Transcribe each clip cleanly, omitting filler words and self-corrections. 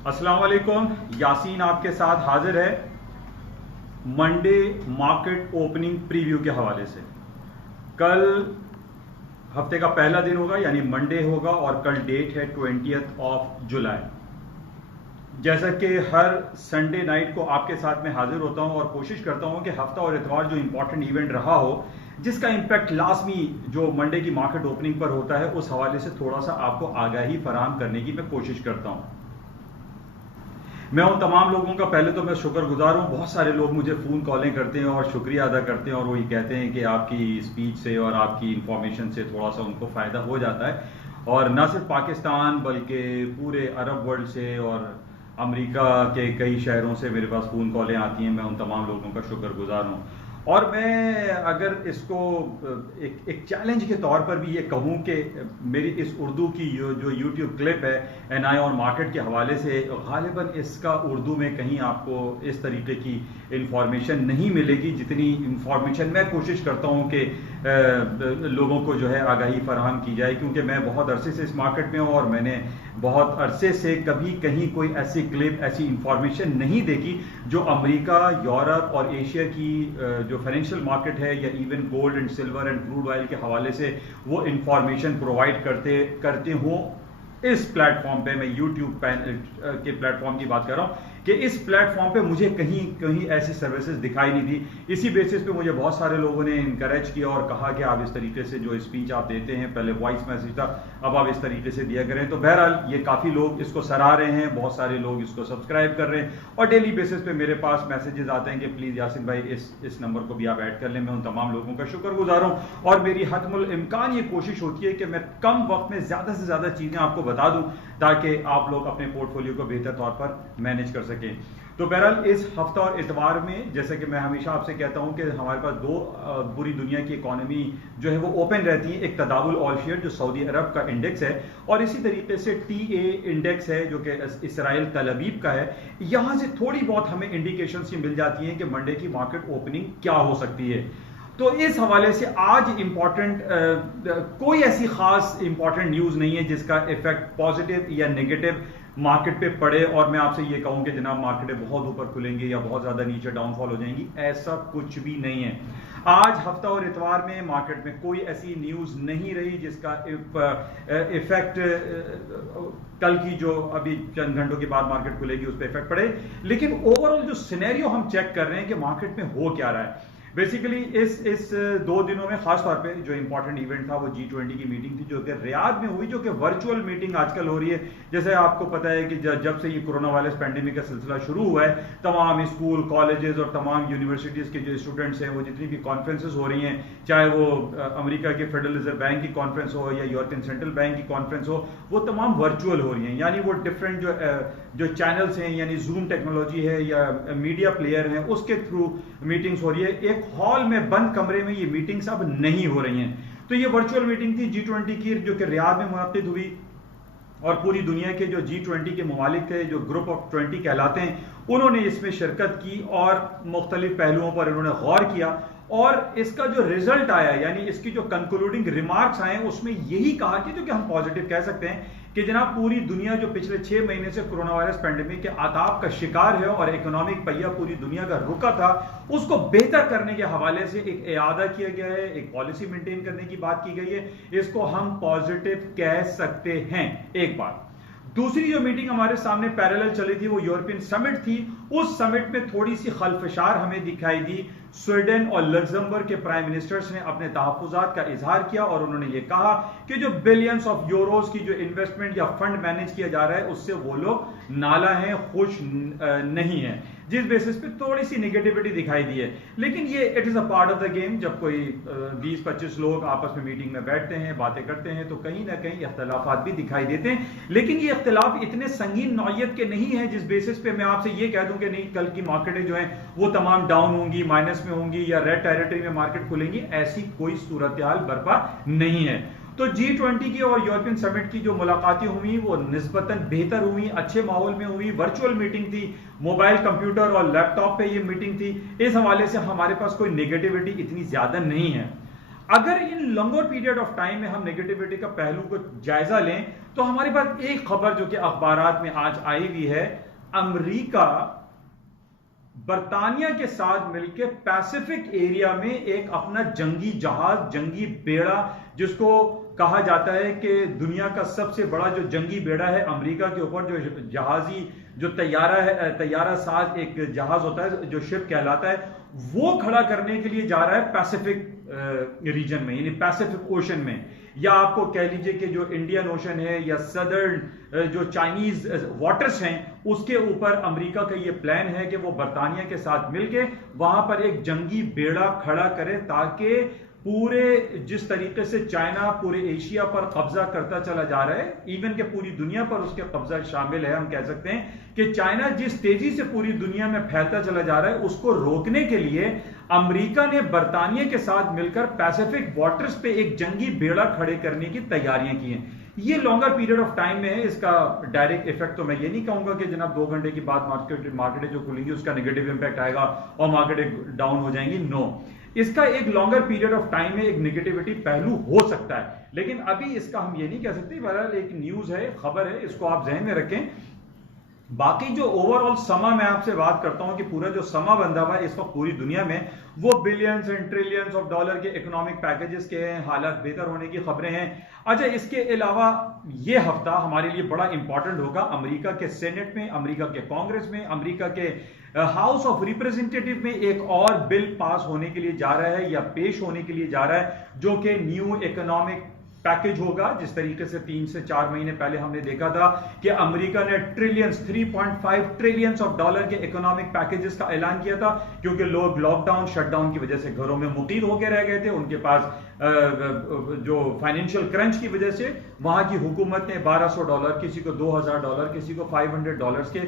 अस्सलाम वालेकुम। यासीन आपके साथ हाजिर है मंडे मार्केट ओपनिंग प्रीव्यू के हवाले से। कल हफ्ते का पहला दिन होगा यानी मंडे होगा और कल डेट है 20 जुलाई। जैसा कि हर संडे नाइट को आपके साथ में हाजिर होता हूं और कोशिश करता हूं कि हफ्ता और इतवार जो इंपॉर्टेंट इवेंट रहा हो जिसका इंपैक्ट लाजमी जो मंडे की मार्केट ओपनिंग पर होता है उस हवाले से थोड़ा सा आपको आगाही फराहम करने की मैं कोशिश करता हूं। मैं उन तमाम लोगों का पहले तो मैं शुक्रगुजार हूं। बहुत सारे लोग मुझे फ़ोन कॉलें करते हैं और शुक्रिया अदा करते हैं और वो ये कहते हैं कि आपकी स्पीच से और आपकी इंफॉर्मेशन से थोड़ा सा उनको फ़ायदा हो जाता है। और न सिर्फ पाकिस्तान बल्कि पूरे अरब वर्ल्ड से और अमेरिका के कई शहरों से मेरे पास फ़ोन कॉलें आती हैं। मैं उन तमाम लोगों का शुक्रगुजार हूँ। और मैं अगर इसको एक चैलेंज के तौर पर भी ये कहूँ कि मेरी इस उर्दू की जो यूट्यूब क्लिप है एनआई और मार्केट के हवाले से, गालिबन इसका उर्दू में कहीं आपको इस तरीके की इंफॉर्मेशन नहीं मिलेगी जितनी इंफॉर्मेशन मैं कोशिश करता हूँ कि लोगों को जो है आगाही फराहम की जाए, क्योंकि मैं बहुत अरसे से इस मार्केट में हूँ और मैंने बहुत अरसे से कभी कहीं कोई ऐसी क्लिप ऐसी इंफॉर्मेशन नहीं देखी जो अमेरिका, यूरोप और एशिया की जो फाइनेंशियल मार्केट है या even gold and silver and crude oil के हवाले से वो इंफॉर्मेशन प्रोवाइड करते हों। इस प्लेटफॉर्म पे मैं यूट्यूब के प्लेटफॉर्म की बात कर रहा हूं कि इस प्लेटफॉर्म पे मुझे कहीं कहीं ऐसी सर्विसेज दिखाई नहीं दी। इसी बेसिस पे मुझे बहुत सारे लोगों ने इनकरेज किया और कहा कि आप इस तरीके से जो स्पीच आप देते हैं, पहले वॉइस मैसेज था, अब आप इस तरीके से दिया करें। तो बहरहाल ये काफ़ी लोग इसको सराह रहे हैं, बहुत सारे लोग इसको सब्सक्राइब कर रहे हैं और डेली बेसिस पे मेरे पास मैसेजेस आते हैं कि प्लीज़ यासिन भाई इस नंबर को भी आप ऐड कर लें। मैं उन तमाम लोगों का शुक्रगुजार हूँ और मेरी हतमुल इम्कान ये कोशिश होती है कि मैं कम वक्त में ज़्यादा से ज़्यादा चीज़ें आपको बता दूँ ताकि आप लोग अपने पोर्टफोलियो को बेहतर तौर पर मैनेज कर सकें। तो बहरहाल इस हफ्ता और इतवार में जैसे कि मैं हमेशा आपसे कहता हूं कि हमारे पास दो पूरी दुनिया की इकोनॉमी जो है वो ओपन रहती है। एक तदावुल ऑल शेयर जो सऊदी अरब का इंडेक्स है और इसी तरीके से TA इंडेक्स है जो कि इसराइल तल अवीव का है। यहां से थोड़ी बहुत हमें इंडिकेशंस मिल जाती हैं कि मंडे की मार्केट ओपनिंग क्या हो सकती है। तो इस हवाले से आज इंपॉर्टेंट कोई ऐसी खास इंपॉर्टेंट न्यूज़ नहीं है जिसका इफेक्ट पॉजिटिव या नेगेटिव मार्केट पे पड़े और मैं आपसे ये कहूं कि जनाब मार्केटें बहुत ऊपर खुलेंगी या बहुत ज़्यादा नीचे डाउनफॉल हो जाएंगी, ऐसा कुछ भी नहीं है। आज हफ्ता और इतवार में मार्केट में कोई ऐसी न्यूज़ नहीं रही जिसका इफेक्ट कल की जो अभी चंद घंटों के बाद मार्केट खुलेगी उस पर इफेक्ट पड़े। लेकिन ओवरऑल जो सिनेरियो हम चेक कर रहे हैं कि मार्केट में हो क्या रहा है, बेसिकली इस 2 दिनों में खास तौर पे जो इंपॉर्टेंट इवेंट था वो G20 की मीटिंग थी जो कि रियाद में हुई, जो कि वर्चुअल मीटिंग आजकल हो रही है। जैसे आपको पता है कि जब से ये कोरोना वायरस पैंडेमिक का सिलसिला शुरू हुआ है, तमाम स्कूल, कॉलेजेस और तमाम यूनिवर्सिटीज के जो स्टूडेंट्स हैं वो जितनी भी कॉन्फ्रेंसेस हो रही हैं, चाहे वो अमेरिका के फेडरल रिजर्व बैंक की कॉन्फ्रेंस हो या यूरोपियन सेंट्रल बैंक की कॉन्फ्रेंस हो, वो तमाम वर्चुअल हो रही हैं। यानी वो डिफरेंट जो चैनल्स हैं यानी जूम टेक्नोलॉजी है या मीडिया प्लेयर हैं उसके थ्रू मीटिंग्स हो रही है। एक हॉल में बंद कमरे में ये मीटिंग्स अब नहीं हो रही हैं। तो ये वर्चुअल मीटिंग थी G20 की जो कि रियाद में मुनक्किद हुई और पूरी दुनिया के जो G20 के ममालिक थे जो ग्रुप ऑफ 20 कहलाते हैं उन्होंने इसमें शिरकत की और मुख्तलिफ पहलुओं पर उन्होंने गौर किया और इसका जो रिजल्ट आया यानी इसकी जो कंक्लूडिंग रिमार्क्स आए उसमें यही कहा कि जो कि हम पॉजिटिव कह सकते हैं कि जनाब पूरी दुनिया जो पिछले 6 महीने से कोरोना वायरस पैंडेमिक के आताप का शिकार है और इकोनॉमिक पहिया पूरी दुनिया का रुका था उसको बेहतर करने के हवाले से एक इयादा किया गया है, एक पॉलिसी मेंटेन करने की बात की गई है। इसको हम पॉजिटिव कह सकते हैं। एक बात। दूसरी जो मीटिंग हमारे सामने पैरेलल चली थी वो यूरोपियन समिट थी। उस समिट में थोड़ी सी खलफशार हमें दिखाई दी। स्वीडन और लग्जमबर्ग के प्राइम मिनिस्टर्स ने अपने तहफ्फुज़ात का इजहार किया और उन्होंने ये कहा कि जो बिलियंस ऑफ यूरोज की जो इन्वेस्टमेंट या फंड मैनेज किया जा रहा है उससे वो लोग नाला हैं, खुश नहीं है, जिस बेसिस पे थोड़ी सी नेगेटिविटी दिखाई दी है। लेकिन ये it is a part of the game. जब कोई 20-25 लोग आपस में मीटिंग में बैठते हैं, बातें करते हैं तो कहीं ना कहीं इख्तलाफात भी दिखाई देते हैं। लेकिन ये इख्तलाफ इतने संगीन नौयत के नहीं है जिस बेसिस पे मैं आपसे ये कह दूं कि नहीं कल की मार्केटें जो हैं वो तमाम डाउन होंगी, माइनस में होंगी या रेड टेरिटरी में मार्केट खुलेंगी। ऐसी कोई सूरत हाल बर्पा नहीं है। तो G20 की और यूरोपियन समिट की जो मुलाकातें हुई वो निस्बतन बेहतर हुई, अच्छे माहौल में हुई। वर्चुअल मीटिंग थी, मोबाइल, कंप्यूटर और लैपटॉप पे ये मीटिंग थी। इस हवाले से हमारे पास कोई नेगेटिविटी इतनी ज्यादा नहीं है। अगर इन लॉन्गर पीरियड ऑफ टाइम में हम नेगेटिविटी का पहलू को जायजा लें तो हमारे पास एक खबर जो कि अखबारात में आज आई हुई है, अमेरिका बर्तानिया के साथ मिलकर पैसिफिक एरिया में एक अपना जंगी जहाज, जंगी बेड़ा, जिसको कहा जाता है कि दुनिया का सबसे बड़ा जो जंगी बेड़ा है अमेरिका के ऊपर, जो जहाजी जो तैयारा है, तैयारा साज एक जहाज होता है जो शिप कहलाता है, वो खड़ा करने के लिए जा रहा है पैसिफिक रीजन में, यानी पैसिफिक ओशन में, या आपको कह लीजिए कि जो इंडियन ओशन है या सदर्न जो चाइनीज वाटर्स हैं उसके ऊपर अमेरिका का ये प्लान है कि वो बर्तानिया के साथ मिलके वहां पर एक जंगी बेड़ा खड़ा करे, ताकि पूरे जिस तरीके से चाइना पूरे एशिया पर कब्जा करता चला जा रहा है, इवन के पूरी दुनिया पर उसके कब्जा शामिल है, हम कह सकते हैं कि चाइना जिस तेजी से पूरी दुनिया में फैलता चला जा रहा है उसको रोकने के लिए अमेरिका ने बर्तानिया के साथ मिलकर पैसिफिक वाटर्स पे एक जंगी बेड़ा खड़े करने की तैयारियां की हैं। ये लॉन्गर पीरियड ऑफ टाइम में है, इसका डायरेक्ट इफेक्ट तो मैं ये नहीं कहूंगा कि जनाब 2 घंटे के बाद मार्केटें जो खुलेंगी उसका नेगेटिव इंपैक्ट आएगा और मार्केटें डाउन हो जाएंगी, नो। इसका एक लॉन्गर पीरियड ऑफ टाइम में एक नेगेटिविटी पहलू हो सकता है, लेकिन अभी इसका हम ये नहीं कह सकते। बहरहाल एक न्यूज है, खबर है, इसको आप जहन में रखें। बाकी जो ओवरऑल समा मैं आपसे बात करता हूं कि पूरा जो समा बंधा हुआ है इस वक्त पूरी दुनिया में, वो billions and trillions of dollar के इकोनॉमिक पैकेजेस के हैं, हालात बेहतर होने की खबरें हैं। अच्छा, इसके अलावा ये हफ्ता हमारे लिए बड़ा इंपॉर्टेंट होगा। अमेरिका के सेनेट में, अमेरिका के कांग्रेस में, अमेरिका के हाउस ऑफ रिप्रेजेंटेटिव में एक और बिल पास होने के लिए जा रहा है या पेश होने के लिए जा रहा है, जो कि न्यू इकोनॉमिक पैकेज होगा। जिस तरीके से 3 से 4 महीने पहले हमने देखा था कि अमेरिका ने ट्रिलियंस, 3.5 ट्रिलियंस ऑफ डॉलर के इकोनॉमिक पैकेजेस का ऐलान किया था, क्योंकि लोग लॉकडाउन शटडाउन की वजह से घरों में मुकीम होकर रह गए थे, उनके पास जो फाइनेंशियल क्रंच की वजह से वहां की हुकूमत ने $1200, किसी को $2000, किसी को $500 के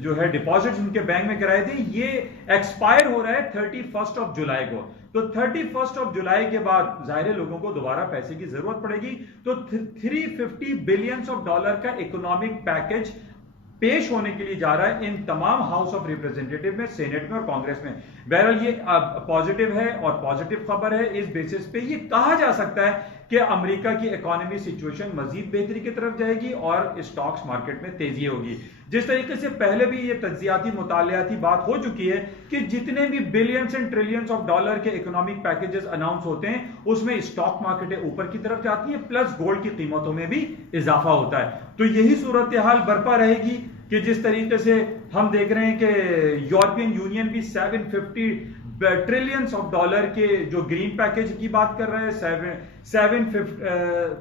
जो है डिपॉजिट उनके बैंक में कराए थे। ये एक्सपायर हो रहा है 31 जुलाई को। तो 31 जुलाई के बाद जाहिर लोगों को दोबारा पैसे की जरूरत पड़ेगी। तो $350 बिलियन का इकोनॉमिक पैकेज पेश होने के लिए जा रहा है इन तमाम हाउस ऑफ रिप्रेजेंटेटिव में, सेनेट में और कांग्रेस में। बहरहाल ये पॉजिटिव है और पॉजिटिव खबर है। इस बेसिस पे ये कहा जा सकता है कि अमेरिका की इकोनॉमी सिचुएशन मजीद बेहतरी की तरफ जाएगी और स्टॉक्स मार्केट में तेजी होगी। जिस तरीके से पहले भी ये तज्जियाती मुतालियाती बात हो चुकी है कि जितने भी billions and trillions of dollar के इकोनॉमिक पैकेजेस अनाउंस होते हैं उसमें स्टॉक मार्केटें ऊपर की तरफ जाती है, प्लस गोल्ड की कीमतों में भी इजाफा होता है। तो यही सूरत हाल बरपा रहेगी कि जिस तरीके से हम देख रहे हैं कि यूरोपियन यूनियन भी 750 ट्रिलियंस ऑफ डॉलर के जो ग्रीन पैकेज की बात कर रहे हैं,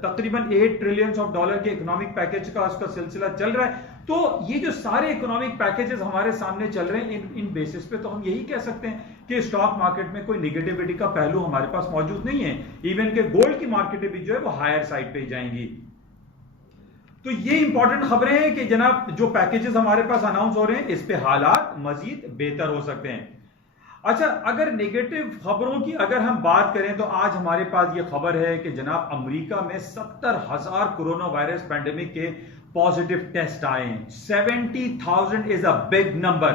तकरीबन 8 ट्रिलियंस ऑफ डॉलर के इकोनॉमिक पैकेज का उसका सिलसिला चल रहा है। तो ये जो सारे इकोनॉमिक पैकेजेस हमारे सामने चल रहे हैं, इन बेसिस पे तो हम यही कह सकते हैं कि स्टॉक मार्केट में कोई नेगेटिविटी का पहलू हमारे पास मौजूद नहीं है। इवन के गोल्ड की मार्केटें भी जो है वो हायर साइड पे जाएंगी। तो ये इंपॉर्टेंट खबरें हैं कि जनाब जो पैकेजेस हमारे पास अनाउंस हो रहे हैं इस पे हालात मजीद बेहतर हो सकते हैं। अच्छा, अगर नेगेटिव खबरों की अगर हम बात करें तो आज हमारे पास ये खबर है कि जनाब अमेरिका में 70,000 कोरोना वायरस पैंडेमिक के पॉजिटिव टेस्ट आए हैं। 70,000 इज अ बिग नंबर।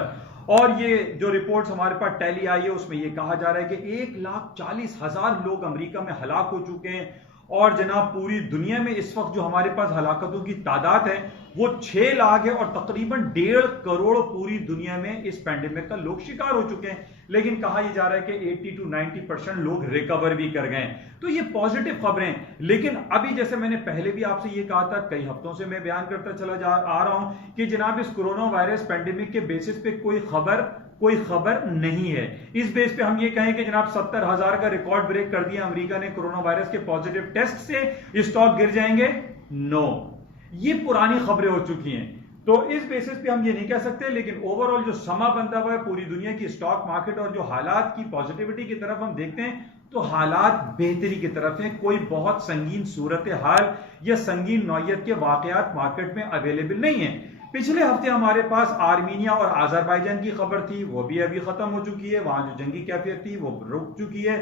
और ये जो रिपोर्ट्स हमारे पास टैली आई है उसमें ये कहा जा रहा है कि 1,40,000 लोग अमेरिका में हलाक हो चुके हैं। और जनाब पूरी दुनिया में इस वक्त जो हमारे पास हलाकतों की तादाद है वो 6 लाख है और तकरीबन 1.5 करोड़ पूरी दुनिया में इस पैंडेमिक का लोग शिकार हो चुके हैं। लेकिन कहा यह जा रहा है कि 80 to 90% लोग रिकवर भी कर गए। तो ये पॉजिटिव खबरें। लेकिन अभी जैसे मैंने पहले भी आपसे ये कहा था, कई हफ्तों से मैं बयान करता चला आ रहा हूं कि जनाब इस कोरोना वायरस पैंडेमिक के बेसिस पे कोई खबर नहीं है। इस बेस पे हम ये कहें कि जनाब 70,000 का रिकॉर्ड ब्रेक कर दिया अमेरिका ने कोरोना वायरस के पॉजिटिव टेस्ट से, स्टॉक गिर जाएंगे, नो, ये पुरानी खबरें हो चुकी हैं। तो इस बेसिस पे हम ये नहीं कह सकते। लेकिन ओवरऑल जो समा बंधा हुआ है पूरी दुनिया की स्टॉक मार्केट और जो हालात की पॉजिटिविटी की तरफ हम देखते हैं तो हालात बेहतरी की तरफ है। कोई बहुत संगीन सूरत हाल या संगीन नौयत के वाकयात मार्केट में अवेलेबल नहीं है। पिछले हफ्ते हमारे पास आर्मीनिया और अजरबैजान की खबर थी, वो भी अभी खत्म हो चुकी है। वहां जो जंगी कैफियत थी वो रुक चुकी है।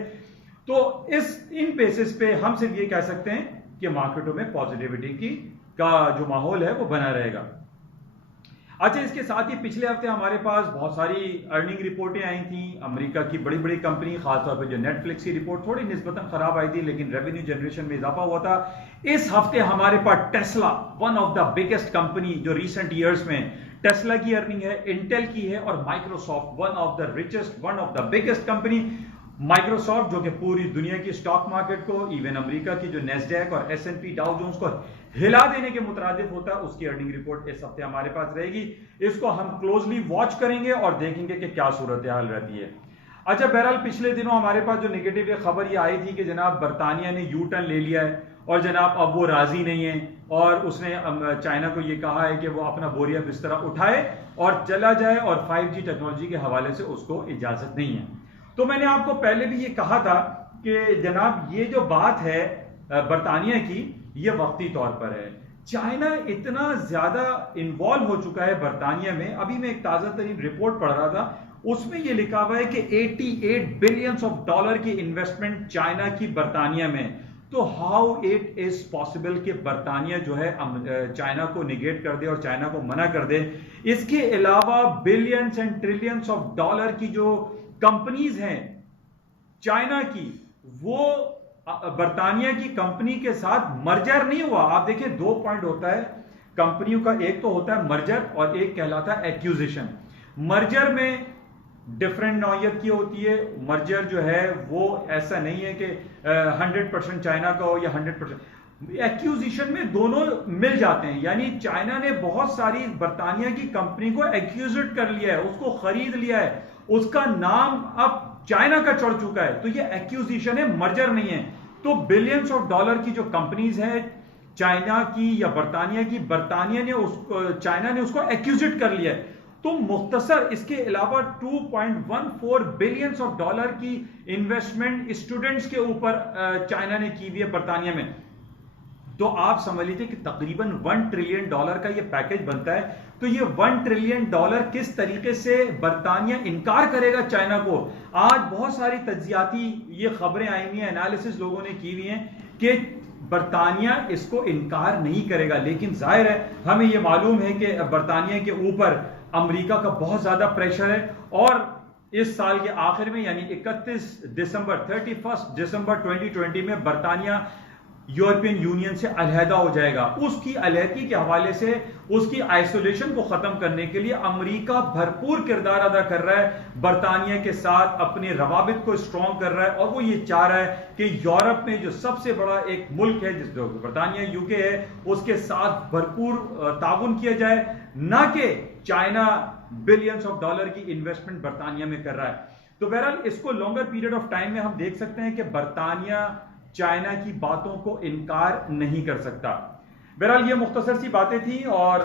तो इन बेसिस पे हम सिर्फ ये कह सकते हैं कि मार्केटों में पॉजिटिविटी का जो माहौल है वो बना रहेगा। अच्छा, इसके साथ ही पिछले हफ्ते हमारे पास बहुत सारी अर्निंग रिपोर्टें आई थी। अमेरिका की बड़ी बड़ी कंपनी, खासतौर पर जो नेटफ्लिक्स की रिपोर्ट थोड़ी निस्बतन खराब आई थी, लेकिन रेवेन्यू जनरेशन में इजाफा हुआ था। इस हफ्ते हमारे पास Tesla, one of the biggest company जो रिसेंट ईयर्स में, टेस्ला की अर्निंग है, इंटेल की है, और Microsoft, one of the richest, one of the biggest company Microsoft, जो कि पूरी दुनिया की स्टॉक मार्केट को, इवन अमेरिका की जो नेस्डैक और S&P डाउ जोन्स को हिला देने के मुतरादिफ होता है, उसकी अर्निंग रिपोर्ट इस हफ्ते हमारे पास रहेगी। इसको हम क्लोजली वॉच करेंगे और देखेंगे कि क्या सूरत हाल रहती है। अच्छा, बहरहाल पिछले दिनों हमारे पास जो नेगेटिव खबर ये आई थी कि जनाब बरतानिया ने यू टर्न ले लिया है और जनाब अब वो राजी नहीं है, और उसने चाइना को ये कहा है कि वो अपना बोरिया बिस्तरा उठाए और चला जाए, और 5G टेक्नोलॉजी के हवाले से उसको इजाजत नहीं है। तो मैंने आपको पहले भी ये कहा था कि जनाब ये जो बात है बरतानिया की, ये वक्ती तौर पर है। चाइना इतना ज्यादा इन्वॉल्व हो चुका है बरतानिया में। अभी मैं एक ताजा तरीन रिपोर्ट पढ़ रहा था, उसमें ये लिखा हुआ है कि $88 बिलियन की इन्वेस्टमेंट चाइना की बरतानिया में। तो हाउ इट इज पॉसिबल कि बरतानिया जो है चाइना को निगेट कर दे और चाइना को मना कर दे। इसके अलावा billions and trillions of dollar की जो कंपनीज हैं चाइना की, वो बरतानिया की कंपनी के साथ मर्जर नहीं हुआ। आप देखिए, 2 पॉइंट होता है कंपनियों का, एक तो होता है मर्जर और एक कहलाता है एक्यूजिशन। मर्जर में डिफरेंट नौयत की होती है। मर्जर जो है वो ऐसा नहीं है कि 100% चाइना का हो या 100%। एक्यूजिशन में दोनों मिल जाते हैं, यानी चाइना ने बहुत सारी बरतानिया की कंपनी को एक्यूजिट कर लिया है, उसको खरीद लिया है, उसका नाम अब चाइना का चढ़ चुका है। तो ये एक्यूजिशन है, मर्जर नहीं है। तो बिलियंस ऑफ डॉलर की जो कंपनीज है चाइना की या बरतानिया की, बरतानिया ने उसको, चाइना ने उसको एक्यूजिट कर लिया है। तो मुख्तसर इसके अलावा 2.14 बिलियंस ऑफ डॉलर की इन्वेस्टमेंट स्टूडेंट्स के ऊपर चाइना ने की हुई है बरतानिया में। तो आप समझ लीजिए कि तकरीबन $1 ट्रिलियन का ये पैकेज बनता है। तो ये $1 ट्रिलियन किस तरीके से बरतानिया इनकार करेगा चाइना को। आज बहुत सारी तज्जियाती ये खबरें आई हुई हैं, एनालिसिस लोगों ने की हुई हैं कि बरतानिया इसको इनकार नहीं करेगा, लेकिन जाहिर है हमें यह मालूम है कि बरतानिया के ऊपर अमेरिका का बहुत ज्यादा प्रेशर है, और इस साल के आखिर में यानी 31 दिसंबर 2020 में बरतानिया यूरोपियन यूनियन से अलहदा हो जाएगा। उसकी अलहदगी के हवाले से, उसकी आइसोलेशन को खत्म करने के लिए अमेरिका भरपूर किरदार अदा कर रहा है, बरतानिया के साथ अपने रवाबित को स्ट्रॉन्ग कर रहा है, और वो ये चाह रहा है कि यूरोप में जो सबसे बड़ा एक मुल्क है जिस बरतानिया यूके है, उसके साथ भरपूर ताउन किया जाए, ना कि चाइना बिलियंस ऑफ डॉलर की इन्वेस्टमेंट बरतानिया में कर रहा है। तो बहरहाल इसको लॉन्गर पीरियड ऑफ टाइम में हम देख सकते हैं कि बरतानिया चाइना की बातों को इनकार नहीं कर सकता। बहरहाल ये मुख्तसर सी बातें थी, और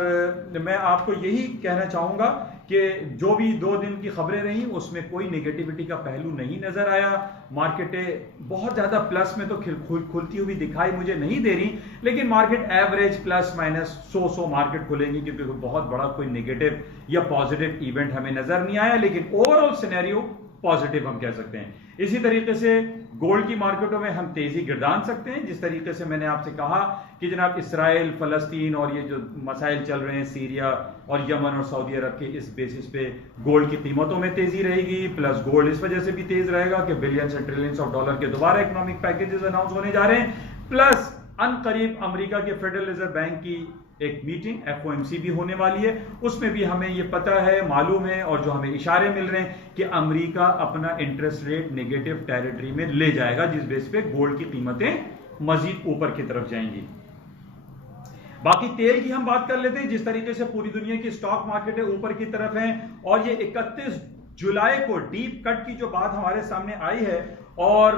मैं आपको यही कहना चाहूंगा कि जो भी 2 दिन की खबरें रही उसमें कोई नेगेटिविटी का पहलू नहीं नजर आया। मार्केटें बहुत ज्यादा प्लस में तो खुलती हुई दिखाई मुझे नहीं दे रही, लेकिन market average plus minus 100 market खुलेंगी, क्योंकि बहुत बड़ा कोई नेगेटिव या पॉजिटिव इवेंट हमें नजर नहीं आया। लेकिन ओवरऑल सिनेरियो पॉजिटिव हम कह सकते हैं। इसी तरीके से गोल्ड की मार्केटों में हम तेजी गिरदान सकते हैं, जिस तरीके से मैंने आपसे कहा कि जनाब इसराइल, फलस्तीन और ये जो मसाइल चल रहे हैं सीरिया और यमन और सऊदी अरब के, इस बेसिस पे गोल्ड की कीमतों में तेजी रहेगी। प्लस गोल्ड इस वजह से भी तेज रहेगा कि billions and trillions of dollar के दोबारा इकोनॉमिक पैकेजेस अनाउंस होने जा रहे हैं। प्लस अनकरीब अमेरिका के फेडरल रिजर्व बैंक की एक मीटिंग FOMC भी होने वाली है, उसमें भी हमें ये पता है, मालूम है, और जो हमें इशारे मिल रहे हैं कि अमेरिका अपना इंटरेस्ट रेट नेगेटिव टेरिटरी में ले जाएगा, जिस बेस पे गोल्ड की कीमतें मजीद ऊपर की तरफ जाएंगी। बाकी तेल की हम बात कर लेते हैं। जिस तरीके से पूरी दुनिया की स्टॉक मार्केट है ऊपर की तरफ है, और ये 31 जुलाई को डीप कट की जो बात हमारे सामने आई है, और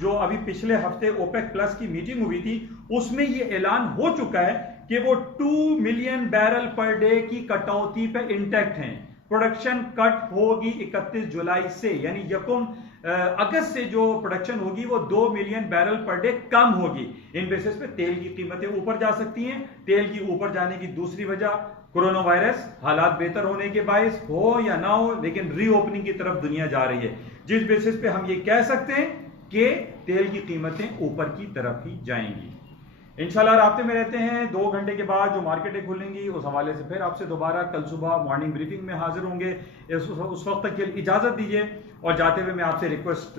जो अभी पिछले हफ्ते OPEC प्लस की मीटिंग हुई थी, उसमें ये ऐलान हो चुका है कि वो 2 मिलियन बैरल पर डे की कटौती पे इंटैक्ट हैं। प्रोडक्शन कट होगी 31 जुलाई से, यानी 1 अगस्त से जो प्रोडक्शन होगी वो 2 मिलियन बैरल पर डे कम होगी। इन बेसिस पे तेल की कीमतें ऊपर जा सकती हैं। तेल की ऊपर जाने की दूसरी वजह कोरोना वायरस, हालात बेहतर होने के बायस हो या ना हो, लेकिन रीओपनिंग की तरफ दुनिया जा रही है, जिस बेसिस पे हम ये कह सकते हैं कि तेल की कीमतें ऊपर की तरफ ही जाएंगी। इंशाल्लाह राब्ते में रहते हैं। 2 घंटे के बाद जो मार्केटें खुलेंगी उस हवाले से फिर आपसे दोबारा कल सुबह मॉर्निंग ब्रीफिंग में हाजिर होंगे। उस वक्त तक के लिए इजाज़त दीजिए। और जाते हुए मैं आपसे रिक्वेस्ट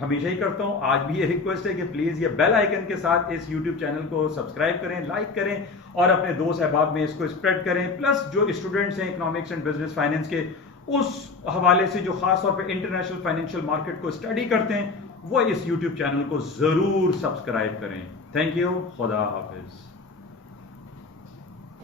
हमेशा ही करता हूं, आज भी ये रिक्वेस्ट है कि प्लीज़ ये बेल आइकन के साथ इस यूट्यूब चैनल को सब्सक्राइब करें, लाइक करें और अपने दोस्त अहबाब में इसको स्प्रेड करें। प्लस जो स्टूडेंट्स हैं इकोनॉमिक्स एंड बिजनेस फाइनेंस के, उस हवाले से जो खास तौर पे इंटरनेशनल फाइनेंशियल मार्केट को स्टडी करते हैं, वो इस यूट्यूब चैनल को जरूर सब्सक्राइब करें। Thank you. खुदा हाफिज।